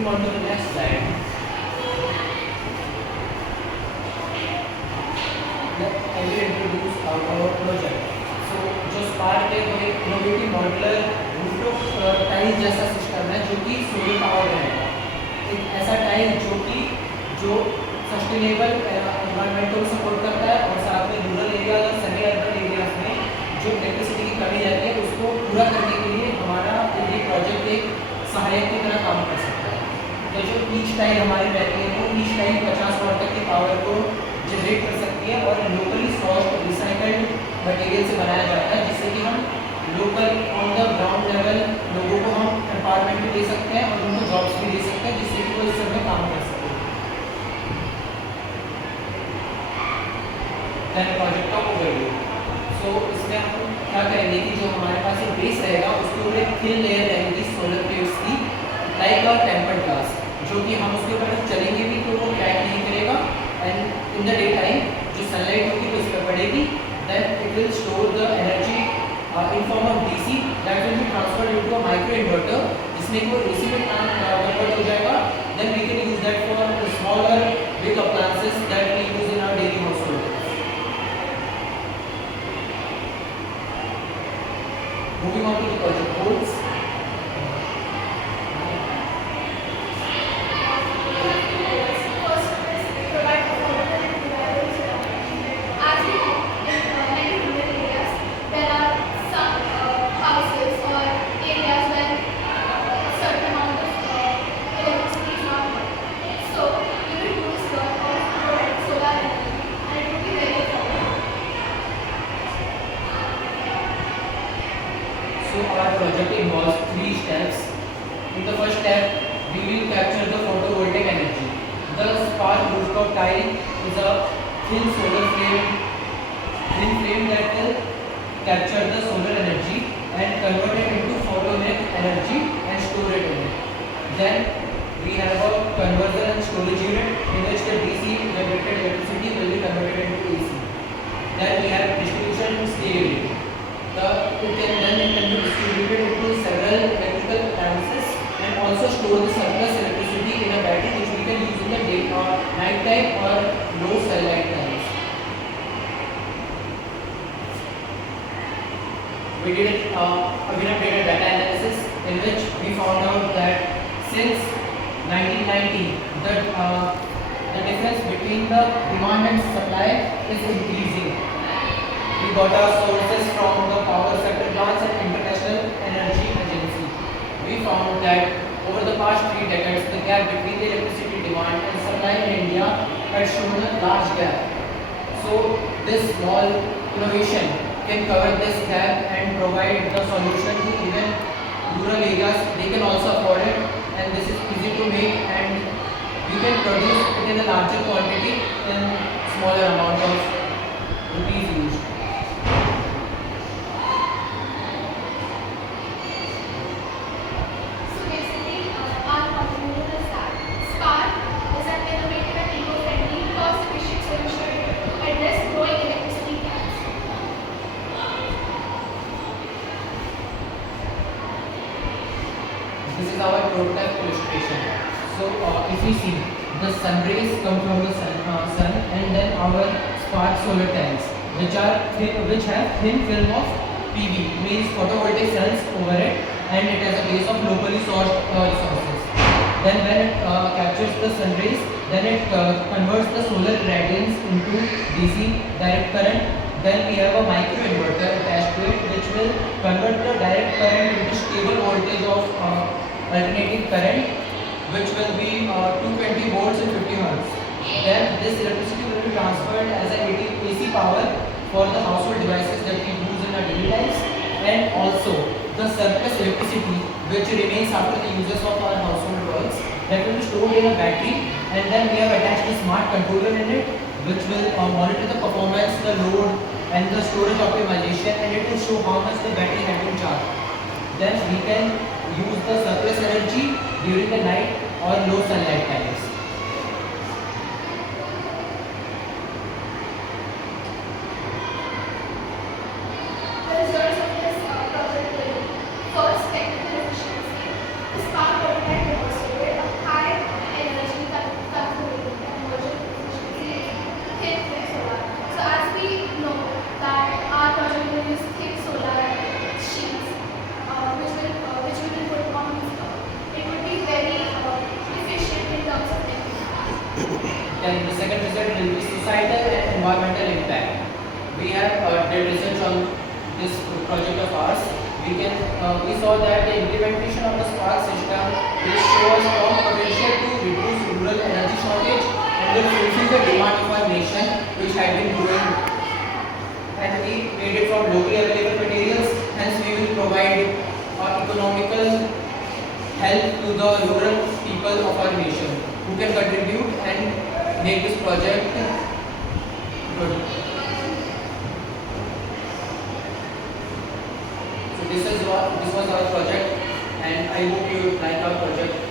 Moving on to the next slide. I will introduce our project. So जो spark है वो एक innovative modular rooftop tile जैसा system है जो कि सोलर पावर रहेगा। एक ऐसा टाइल जो सस्टेनेबल एनवायरनमेंट को सपोर्ट करता है और साथ में रूरल एरिया और सेमी अर्बन एरियाज में जो इलेक्ट्रिसिटी की कमी रहती है उसको पूरा करने के लिए हमारा ये प्रोजेक्ट एक सहायक की तरह काम कर सकता है। तो जो ईच टाइल हमारी रहती है वो ईच टाइल 50 वाट तक की पावर को जनरेट कर सकती है और लोकली सॉर्स्ड रिसाइकल्ड मटेरियल से बनाया जाता है, जिससे कि हम local on the ground level लोगों को हम एम्पावरमेंट भी दे सकते हैं और उनको जॉब्स भी दे सकते हैं, जिससे कि वो इस सब में काम कर सकें। देन प्रोजेक्ट का ओवरव्यू। सो इसमें हम क्या करेंगे कि जो हमारे पास एक बेस रहेगा उसके ऊपर एक थिन लेयर रहेगी सोलर प्लेट्स की, लाइक अ टेम्पर्ड ग्लास, जो कि हम उसके ऊपर चलेंगे भी तो वो क्रैक नहीं करेगा and in the day time जो सनलाइट होगी तो उस पर पड़ेगी, then it will store the energy in form of DC that will be transferred into a micro inverter जिसमें वो AC में convert हो जाएगा। then we can use that for smaller big appliances that we use in our daily household. Moving on to the project goals. So our project involves 3 steps. In the first step, we will capture the photovoltaic energy. The spark rooftop tile is a thin solar frame that will capture the solar energy and convert it into photovoltaic energy and store it in it. Then we have a converter and storage unit in which the DC generated electricity will be converted into AC. Then we have distribution and scalability. It can be distributed into several electrical appliances and also store the surplus electricity in a battery which we can use in the day or night time or low sunlight times. We did again data analysis in which we found out that since 1990 the difference between the demand and supply is increasing. We got our sources from the power sector plants and International Energy Agency. We found that over the past 3 decades, the gap between the electricity demand and supply in India has shown a large gap. So this small innovation can cover this gap and provide the solution to even rural areas. They can also afford it, and this is easy to make, and we can produce it in a larger quantity in smaller amount of rupees used. This is our prototype illustration. So if we see, the sun rays come from the sun and then our spark solar tiles which have thin film of PV, means photovoltaic cells over it, and it has a base of locally sourced resources. Then when it captures the sun rays, then it converts the solar radiance into DC direct current. Then we have a micro inverter attached to it which will convert the direct current into stable voltage of alternating current, which will be 220 volts and 50 hertz. Then this electricity will be transferred as a AC power for the household devices that we use in our daily lives, and also the surplus electricity which remains after the uses of our household bulbs, that will be stored in a battery, and then we have attached a smart controller in it which will monitor the performance, the load and the storage optimization, and it will show how much the battery had been charged. Then we can use the surplus energy during the night or low sunlight times. The results of this project will be: first, technical efficiency. The spark prototype demonstrated a high Then the second result will be societal and environmental impact. We have did research on this project of ours. We saw that the implementation of the spark system will show a strong potential to reduce rural energy shortage and will fulfill the demand of our nation, which had been growing. And we made it from locally available materials. Hence, we will provide economical help to the rural people of our nation who can contribute and make this project good. So this was our project, and I hope you like our project.